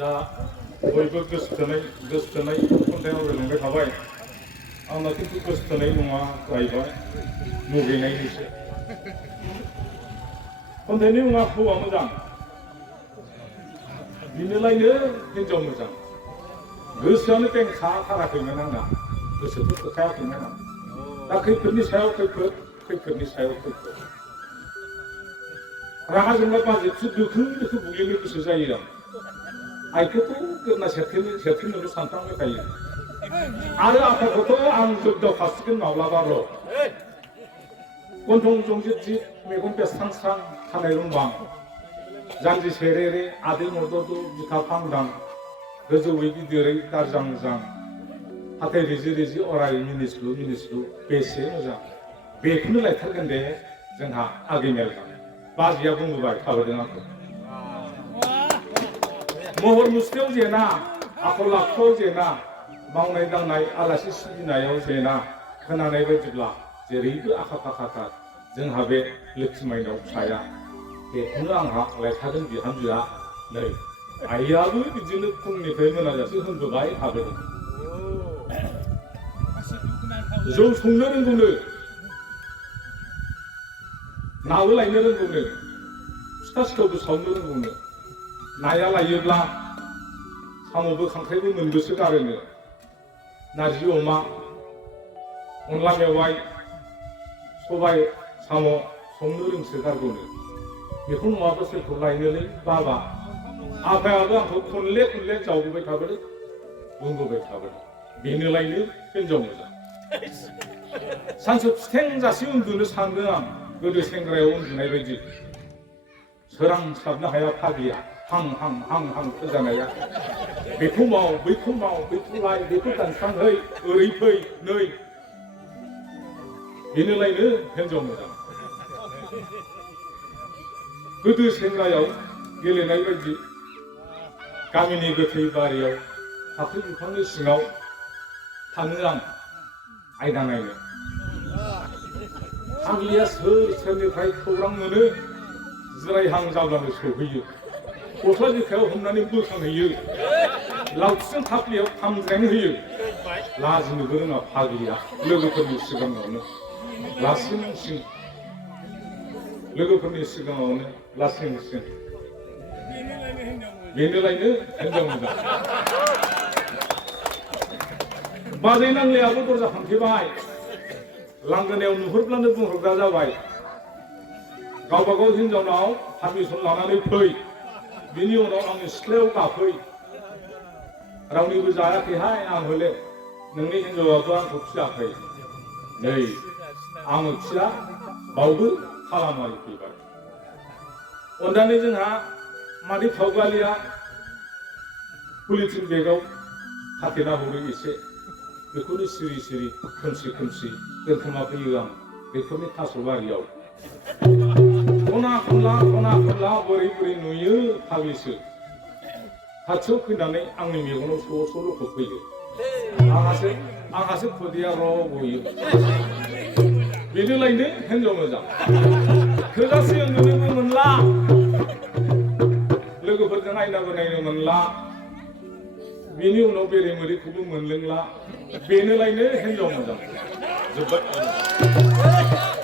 दा बयबो गोसोथोनाय खन्थाइ आवरायलांबाय थाबाय आंना खिन्थु गोसोथोनाय नङा जाहैबाय मुगैनायनिसो खन्थाइनि मुङा हौवा मोजां बिनोलायनो हिनजाव मोजां गोसोआनो बेंखाथाराखैमोन आंना गोसोखौ खोखायाखैमोन आं दा खैफोदनि सायाव खैफोदनि सायाव खैफोद रागा जोंबा बाजेटसो दोखो बुग्लिनो गोसो जायो आं आइखौथ' गोदना सेरथेनोल' सानफ्लांबाय थायो आरो आफाखौथ' आं जोबदावखासिगोन माब्लाबार' गन्थं जंजित मेगन बेस्रां खानाय रुंबां जानजि सेरेरे आदै मदद बिखा फांदां गोजौयै गिदिरै दारजां हाथाय रिजि अराय मिनिस्लु बेसे मोजां बेखौनो लायथारगोन दे जोंहा आगैमेल बाजैया बुंबोबाय थाबोदों आंखौ महर मुस्रियाव जेना आखल आखुआव जेना मावनाय दांनाय आलासि सिबिनायाव जेना खोनानाय बायदिब्ला जेरैबो आखा फाखाथार जोंहा बे लोखि माइनाव फिसाया बेखौनो आंहा लायथारगोन बिहामजोआ नै आइयाबो बिदिनो फुंनिफ्राय मोनाजासे होनबोबाय थाबोदों जौ संनो रोंगौनो नाबो लायनो रोंगौनो फिथा सिथावबो सावनो रोंगौनो नाया लायोब्ला साम'बो खांख्राइबो मोनबोसो गारोनो नारजि अमा अनला मेवाइ सबाय साम' संनो रोंसो गारगौनो बेखौ नङाबा सोरखौ लायनोलै बाबा आफायाबो आंखौ खनले जावबोबाय थाबोदों बुंबोबाय थाबोदों बेनोलायनो हिनजाव मोजां सानसे फिथेंजासे उन्दुनो सानदों आं गोदो सेंग्रायाव उन्दुनाय बायदि सोरांस्लाबनो हाया फाग्लिया हां फोजानाया बेखौ माव बैखौ लाय बेखौ दानस्रांहै ओरै फै नै बेनोलायनो हिनजाव मोजां गोदो सेंग्रायाव गेलेनाय बायदि गामिनि गोथै बारियाव फाख्रि बिफांनि सिङाव थाङो आं आयदा नायनो फाग्लिया सोरनिफ्राय खौरां मोनो जिरायहां जाब्लानो सौहैयो गस्ला बिखायाव हमनानै बोखांहैयो लावथिजों थाफ्लियाव खामज्रें होयो लाजिनोबो रोङा फाग्लिया लोगोफोरनि सिगाङावनो लासिं बेनोलायनो हिनजाव मोजां बाजै नांलायाबो दरजा फांथेबाय लांगोनायाव नुहुरब्लानो बुंहरग्रा जाबाय गावबागाव हिनजावनाव पारमिसन लानानै फै बिनि उनाव आंनि सिथ्लायाव गाफै रावनिबो जायाखैहाय आं हले नोंनि हिनजावाबो आंखौ फियाखै नै आङो फिया बावबो खालामारि फैबाय अननानै जोंहा मादै फावगालिया पलिथिन बेगाव खाथेना हरो एसे बेखौनो सिरि खोमसि दोनखोमा फैयो आं बेफोरनि थास' बारियाव खना खनला बोरै नुयो फाग्लिसो खाथियाव फैनानै आंनि मेगनाव स' लखबफैयो आंहासो खुदिया र' गयो बेनोलायनो हिनजाव मोजां थोजासे उन्दुनोबो मोनला लोगोफोरजों आयनाबो नायनो मोनला बेनि उनाव बेरे मोदैखौबो मोनलोंला बेनोलायनो हिनजाव मोजां जोब्बाय